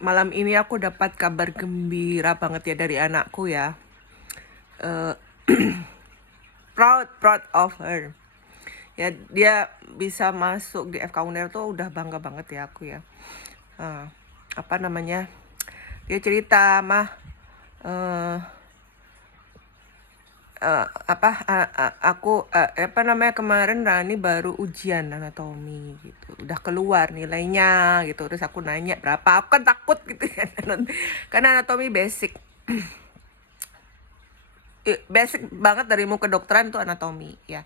Malam ini aku dapat kabar gembira banget ya dari anakku ya. Eh, proud of her. Ya dia bisa masuk di FK Uner tuh udah bangga banget ya aku ya. Eh, apa namanya? Dia cerita mah eh aku apa namanya kemarin Rani baru ujian anatomi gitu, udah keluar nilainya gitu, terus aku nanya berapa, aku kan takut gitu kan karena anatomi basic banget dari ilmu kedokteran tuh anatomi ya.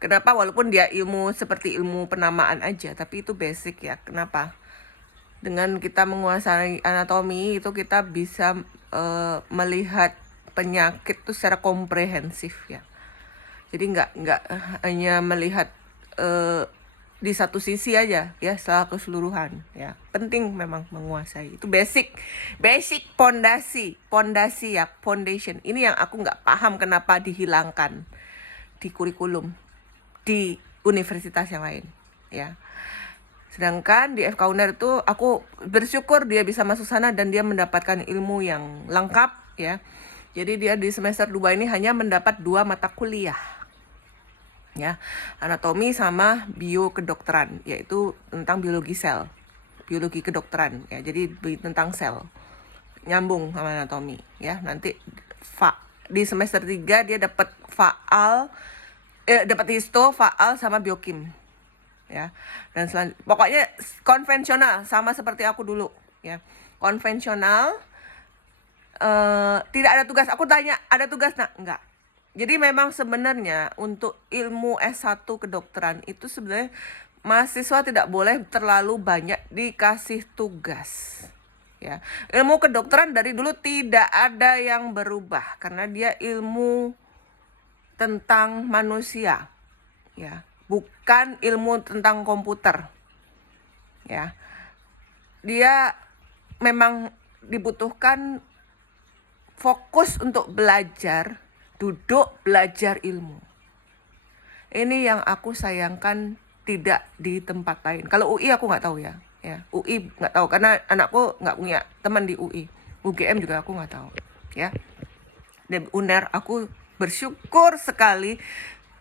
Kenapa? Walaupun dia ilmu seperti ilmu penamaan aja, tapi itu basic ya. Kenapa? Dengan kita menguasai anatomi itu kita bisa melihat penyakit tuh secara komprehensif ya. Jadi nggak hanya melihat eh, di satu sisi aja ya, secara keseluruhan ya. Penting memang menguasai itu basic pondasi ya, foundation. Ini yang aku nggak paham kenapa dihilangkan di kurikulum di universitas yang lain ya. Sedangkan di FK Uner itu aku bersyukur dia bisa masuk sana dan dia mendapatkan ilmu yang lengkap ya. Jadi dia di semester 2 ini hanya mendapat 2 mata kuliah ya, anatomi sama bio kedokteran, yaitu tentang biologi sel, biologi kedokteran ya. Jadi tentang sel nyambung sama anatomi ya. Nanti di semester 3 dia dapat dapat histo, faal sama biokim ya. Dan pokoknya konvensional sama seperti aku dulu ya. Konvensional, tidak ada tugas. Aku tanya, ada tugas nak? Enggak. Jadi memang sebenarnya untuk ilmu S1 kedokteran itu sebenarnya mahasiswa tidak boleh terlalu banyak dikasih tugas. Ya, ilmu kedokteran dari dulu tidak ada yang berubah karena dia ilmu tentang manusia. Ya, bukan ilmu tentang komputer. Ya. Dia memang dibutuhkan fokus untuk belajar, duduk belajar ilmu. Ini yang aku sayangkan tidak di tempat lain. Kalau UI aku nggak tahu ya. UI nggak tahu karena anakku nggak punya teman di UI. UGM juga aku nggak tahu. Ya. Di Uner aku bersyukur sekali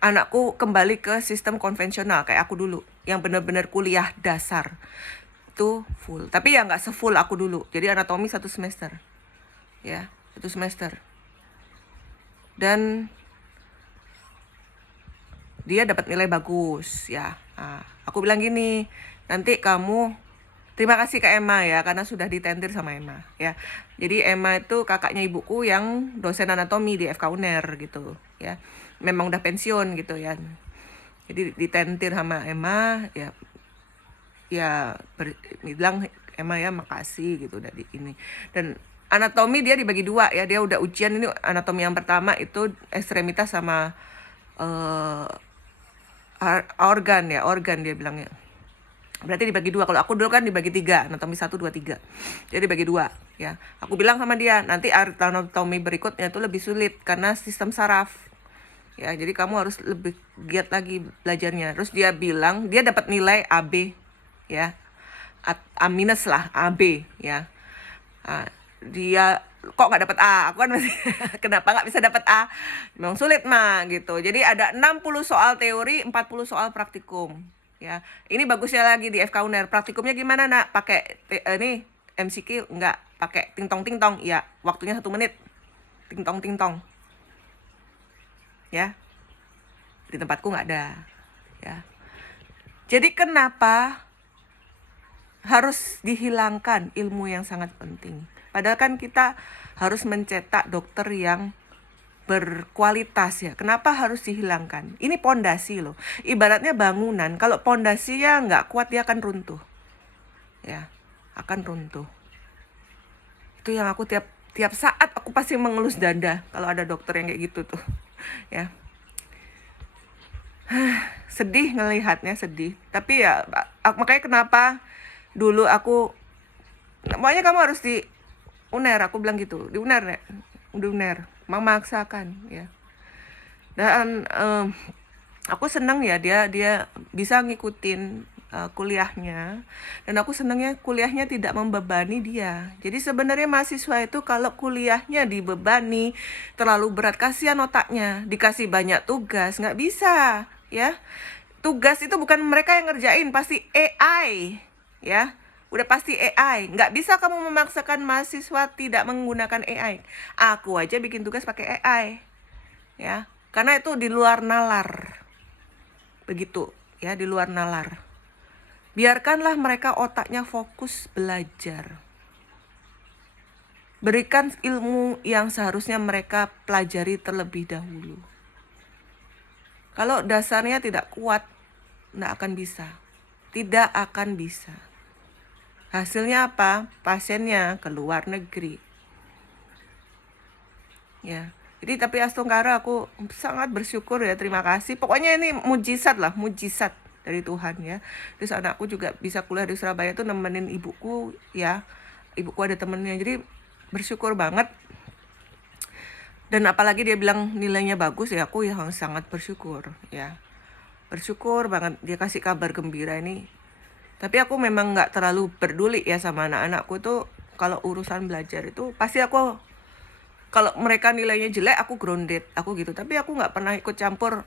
anakku kembali ke sistem konvensional kayak aku dulu, yang benar-benar kuliah dasar itu full. Tapi ya nggak sefull aku dulu. Jadi anatomi 1 semester. Ya, 1 semester. Dan dia dapat nilai bagus ya. Nah, aku bilang gini, nanti kamu terima kasih ke Emma ya karena sudah ditentir sama Emma ya. Jadi Emma itu kakaknya ibuku yang dosen anatomi di FK Uner gitu ya. Memang udah pensiun gitu ya. Jadi ditentir sama Emma ya. Bilang Emma ya makasih gitu dari ini. Dan anatomi dia dibagi 2 ya. Dia udah ujian ini anatomi yang pertama itu ekstremitas sama organ dia bilangnya. Berarti dibagi 2. Kalau aku dulu kan dibagi 3, anatomi 1, 2, 3. Jadi dibagi 2 ya. Aku bilang sama dia, nanti anatomi berikutnya itu lebih sulit karena sistem saraf. Ya, jadi kamu harus lebih giat lagi belajarnya. Terus dia bilang dia dapat nilai AB ya. A minus lah, AB ya. Nah, dia kok nggak dapat A? Aku kan masih kenapa nggak bisa dapat A? Memang sulit mah gitu. Jadi ada 60 soal teori, 40 soal praktikum. Ya, ini bagusnya lagi di FK Uner. Praktikumnya gimana nak? Pakai ini MCQ nggak? Pakai ting tong? Ya, waktunya 1 menit. Ting tong. Ya, di tempatku nggak ada. Ya, jadi kenapa harus dihilangkan ilmu yang sangat penting? Padahal kan kita harus mencetak dokter yang berkualitas ya. Kenapa harus dihilangkan? Ini pondasi loh. Ibaratnya bangunan. Kalau pondasinya nggak kuat dia akan runtuh. Ya, akan runtuh. Itu yang aku tiap saat aku pasti mengelus dada kalau ada dokter yang kayak gitu tuh. Ya. Sedih ngelihatnya, sedih. Tapi ya makanya kenapa dulu aku pokoknya kamu harus di Uner, aku bilang gitu. Di Uner ya. Di Uner. Memaksakan ya. Dan aku senang ya dia bisa ngikutin kuliahnya, dan aku senangnya kuliahnya tidak membebani dia. Jadi sebenarnya mahasiswa itu kalau kuliahnya dibebani terlalu berat, kasihan otaknya, dikasih banyak tugas nggak bisa, ya. Tugas itu bukan mereka yang ngerjain, pasti AI, ya. Udah pasti AI. Nggak bisa kamu memaksakan mahasiswa tidak menggunakan AI. Aku aja bikin tugas pakai AI, ya. Karena itu di luar nalar. Begitu, ya, di luar nalar. Biarkanlah mereka otaknya fokus belajar. Berikan ilmu yang seharusnya mereka pelajari terlebih dahulu. Kalau dasarnya tidak kuat, tidak akan bisa. Tidak akan bisa. Hasilnya apa? Pasiennya ke luar negeri. Ya. Jadi tapi Astungkara aku sangat bersyukur ya, terima kasih. Pokoknya ini mujizat lah, mujizat dari Tuhan ya. Terus anakku juga bisa kuliah di Surabaya tuh nemenin ibuku ya. Ibuku ada temennya, jadi bersyukur banget. Dan apalagi dia bilang nilainya bagus ya, aku yang sangat bersyukur ya. Bersyukur banget dia kasih kabar gembira ini. Tapi aku memang nggak terlalu peduli ya sama anak-anakku tuh. Kalau urusan belajar itu pasti aku, kalau mereka nilainya jelek aku grounded, aku gitu. Tapi aku nggak pernah ikut campur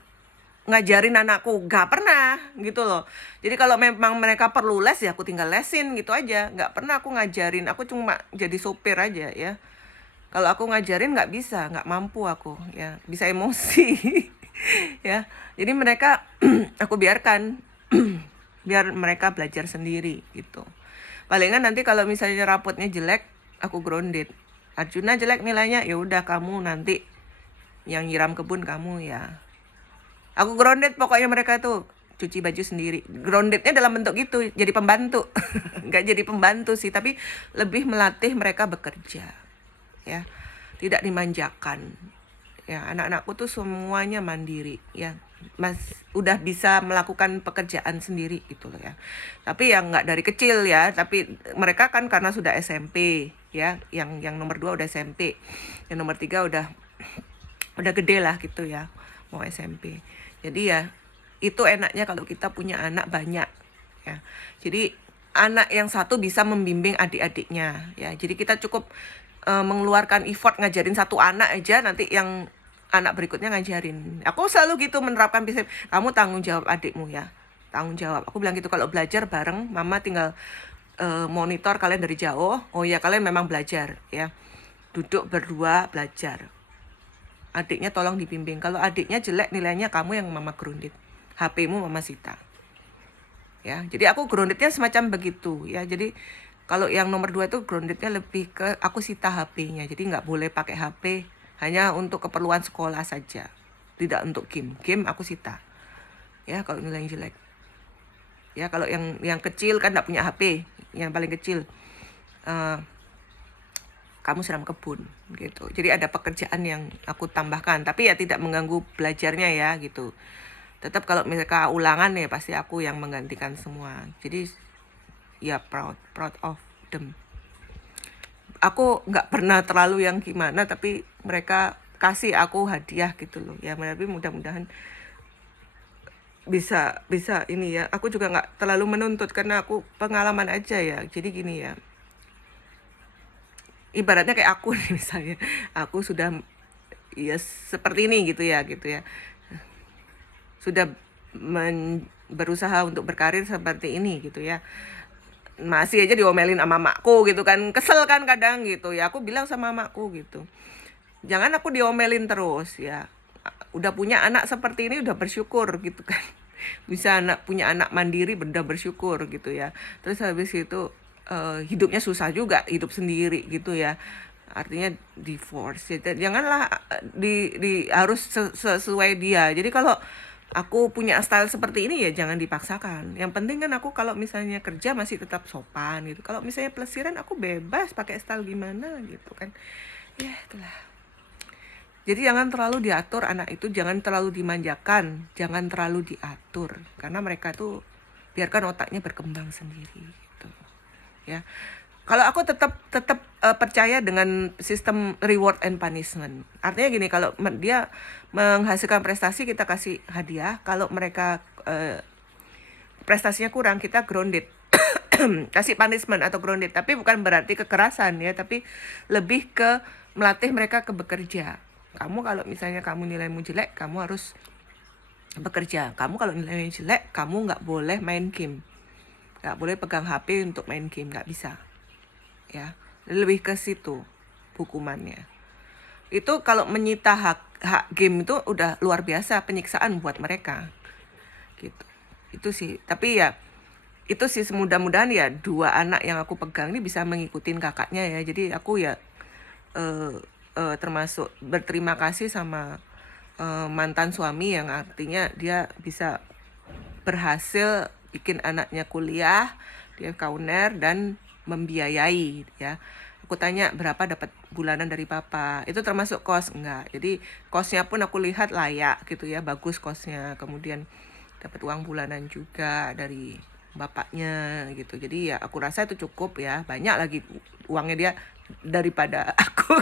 ngajarin anakku, nggak pernah gitu loh. Jadi kalau memang mereka perlu les ya aku tinggal lesin gitu aja. Nggak pernah aku ngajarin, aku cuma jadi sopir aja ya. Kalau aku ngajarin nggak bisa, nggak mampu aku ya, bisa emosi ya. Jadi mereka aku biarkan biar mereka belajar sendiri gitu. Palingan nanti kalau misalnya rapotnya jelek, aku grounded. Arjuna jelek nilainya, ya udah kamu nanti yang nyiram kebun kamu ya. Aku grounded, pokoknya mereka tuh cuci baju sendiri. Groundednya dalam bentuk gitu, jadi pembantu. Nggak jadi pembantu sih, tapi lebih melatih mereka bekerja. Ya, tidak dimanjakan. Ya, anak-anakku tuh semuanya mandiri ya. Mas udah bisa melakukan pekerjaan sendiri gitu loh ya. Tapi yang nggak dari kecil ya, tapi mereka kan karena sudah SMP ya, yang nomor 2 udah SMP. Yang nomor 3 udah gede lah gitu ya, mau SMP. Jadi ya itu enaknya kalau kita punya anak banyak ya. Jadi anak yang satu bisa membimbing adik-adiknya ya. Jadi kita cukup mengeluarkan effort ngajarin satu anak aja, nanti yang anak berikutnya ngajarin. Aku selalu gitu menerapkan prinsip, kamu tanggung jawab adikmu ya, tanggung jawab. Aku bilang gitu, kalau belajar bareng mama tinggal monitor kalian dari jauh. Oh ya, kalian memang belajar ya, duduk berdua belajar, adiknya tolong dibimbing. Kalau adiknya jelek nilainya, kamu yang mama grounded, HP-mu mama sita ya. Jadi aku groundednya semacam begitu ya. Jadi kalau yang nomor 2 itu groundednya lebih ke aku sita HP-nya. Jadi nggak boleh pakai HP, hanya untuk keperluan sekolah saja, tidak untuk game. Game aku sita ya kalau nilainya jelek ya. Kalau yang kecil kan nggak punya HP, yang paling kecil kamu siram kebun gitu. Jadi ada pekerjaan yang aku tambahkan, tapi ya tidak mengganggu belajarnya ya gitu. Tetap kalau mereka ulangan ya pasti aku yang menggantikan semua. Jadi ya proud of them. Aku nggak pernah terlalu yang gimana, tapi mereka kasih aku hadiah gitu loh ya. Tapi mudah-mudahan bisa ini ya. Aku juga nggak terlalu menuntut karena aku pengalaman aja ya. Jadi gini ya, ibaratnya kayak aku nih misalnya, aku sudah ya seperti ini gitu ya, sudah berusaha untuk berkarir seperti ini gitu ya, masih aja diomelin sama makku gitu kan, kesel kan kadang gitu ya. Aku bilang sama makku gitu, jangan aku diomelin terus ya, udah punya anak seperti ini udah bersyukur gitu kan, bisa punya anak mandiri udah bersyukur gitu ya. Terus habis itu hidupnya susah juga, hidup sendiri gitu ya, artinya divorce ya. Janganlah harus sesuai dia. Jadi kalau aku punya style seperti ini ya jangan dipaksakan. Yang penting kan aku kalau misalnya kerja masih tetap sopan gitu. Kalau misalnya pelesiran aku bebas pakai style gimana gitu kan. Ya itulah. Jadi jangan terlalu diatur anak itu, jangan terlalu dimanjakan, jangan terlalu diatur. Karena mereka tuh biarkan otaknya berkembang sendiri gitu. Ya. Kalau aku tetap percaya dengan sistem reward and punishment. Artinya gini, kalau dia menghasilkan prestasi kita kasih hadiah, kalau mereka prestasinya kurang, kita grounded. Kasih punishment atau grounded, tapi bukan berarti kekerasan ya, tapi lebih ke melatih mereka ke bekerja. Kamu kalau misalnya kamu nilaimu jelek, kamu harus bekerja. Kamu kalau nilainya jelek, kamu nggak boleh main game, nggak boleh pegang HP untuk main game, nggak bisa ya. Lebih ke situ hukumannya. Itu kalau menyita hak game itu udah luar biasa penyiksaan buat mereka gitu. Itu sih, tapi ya itu sih, mudah-mudahan ya 2 anak yang aku pegang ini bisa mengikutin kakaknya ya. Jadi aku ya termasuk berterima kasih sama mantan suami, yang artinya dia bisa berhasil bikin anaknya kuliah, dia kauner dan membiayai ya. Aku tanya berapa dapat bulanan dari papa, itu termasuk kos enggak? Jadi kosnya pun aku lihat layak gitu ya, bagus kosnya. Kemudian dapat uang bulanan juga dari bapaknya gitu. Jadi ya aku rasa itu cukup ya, banyak lagi uangnya dia daripada aku.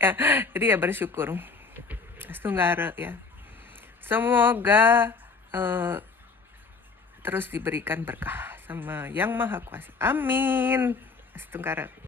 Ya, jadi ya bersyukur. Setunggara ya. Semoga terus diberikan berkah sama Yang Maha Kuasa. Amin. Setunggara.